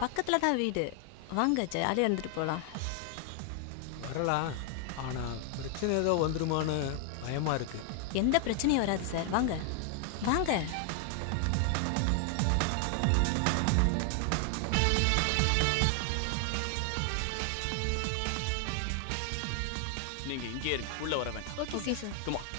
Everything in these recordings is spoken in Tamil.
பக்கத்துல தான் வீடு. வாங்க ஜாலியாக இருந்துட்டு போகலாம். வரலாம், ஆனால் பிரச்சனை ஏதோ வந்துருமான்னு பயமாக இருக்கு. எந்த பிரச்சனையும் வராது சார். வாங்க வாங்க. நீங்க இங்கே இருங்க, உள்ள வர வேண்டாம். Okay sir. Come on.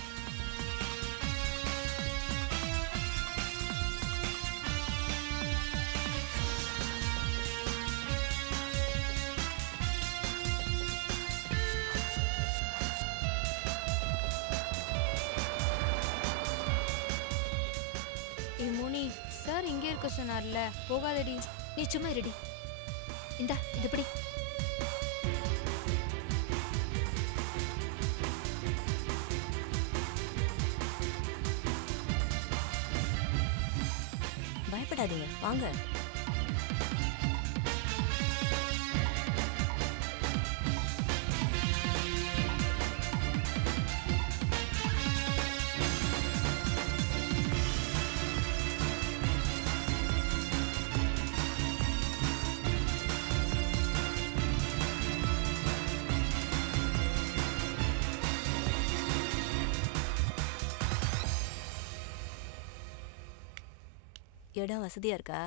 Moni sir இங்கே இருக்க சொன்னார்ல, போகாதடி. நீ சும்மா இருடி. இந்தா இதுபடி. பயப்படாதீங்க, வாங்க. இடம் வசதியா இருக்கா?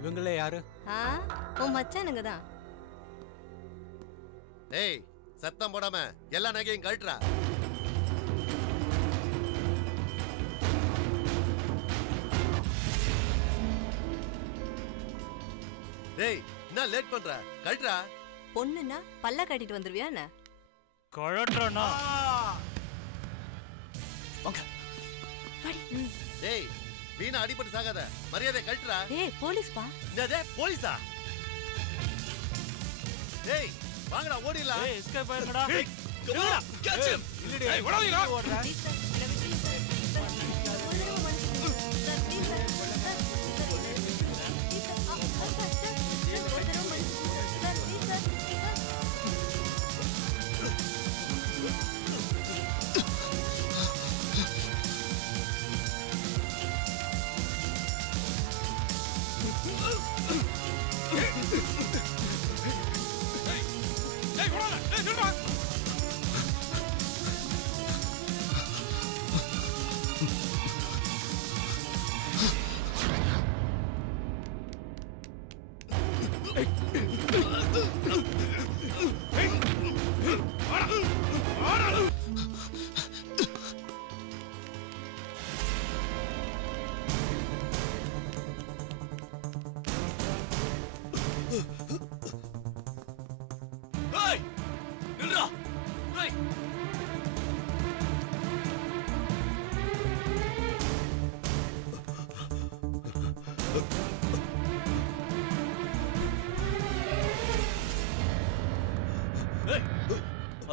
இவங்களே யாரு? உன் மச்சானுங்க தான். ஏய், சத்தம் போடாம எல்லா நகையும் கழட்டுறா. டேய், என்ன லேட் பண்ற? கழட்டுறா. பொண்ணுன்னா பல்ல கட்டிட்டு வந்துருவியா என்ன? கழட்டுறனா? வாங்க. டேய், வீணா அடிபட்டு சாகாத. மரியாதை கழட்டுறா. ஏய், போலீஸ் பா. என்னது போலீஸா? டேய், வாங்கடா ஓடிடலாம். ஏய், எஸ்கேப் ஆயிருங்கடா. ஏய், கமான், கேட்ச் ஹிம். இல்லடி, ஏய், ஓடாதீங்க. ஓடுறா.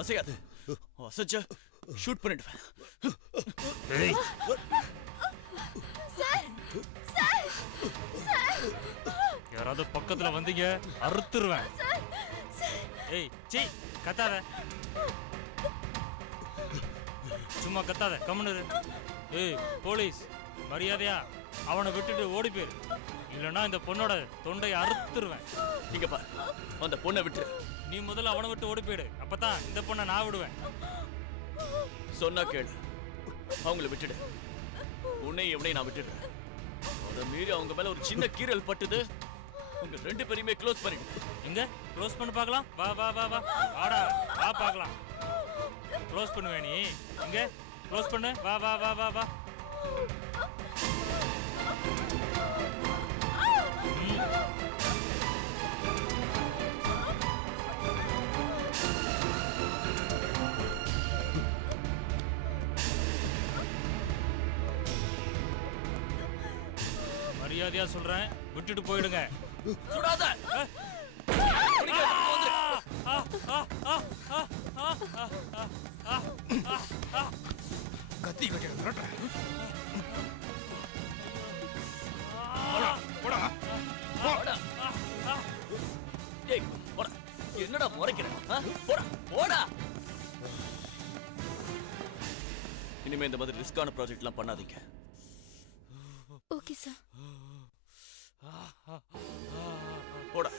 அசையாது. அசைச்ச ஷூட் பண்ணிடுவேன். யாராவது பக்கத்துல வந்தீங்க அறுத்துருவேன். ஏய் சீ, கத்தாத. சும்மா கத்தாத கம்முனு. ஏய் போலீஸ், மரியாதையா அவனை விட்டுட்டு ஓடி போயிரு, இல்லைன்னா இந்த பொண்ணோட தொண்டையை அறுத்துருவேன். இங்க பாரு, அந்த பொண்ணை விட்டு. நீ முதல்ல அவனை விட்டு ஓடி போயிடு, அப்பதான் இந்த பொண்ணை நான் விடுவேன். சொன்னா கேளு, அவங்கள விட்டுடு. உன்னை எவனையும் நான் விட்டுடுறேன். அதை மீறி அவங்க மேல ஒரு சின்ன கீறல் பட்டுது, உங்க 2 பேரையுமே க்ளோஸ் பண்ணிடு. எங்க க்ளோஸ் பண்ணி பார்க்கலாம்? வா வா வா வா வாடா, வா பார்க்கலாம். க்ளோஸ் பண்ணுவேன் நீ? எங்க க்ளோஸ் பண்ணு, வா வா வா வா வா. மரியாதையா சொல்றேன், விட்டுட்டு போயிடுங்க. சுடாத. கத்தி கட்டியா என்னடா முறைக்கிறேன்? போடா போடா. இனிமே இந்த மாதிரி ரிஸ்கான ப்ராஜெக்ட்லாம் பண்ணாதீங்க. Okay sir. போடா.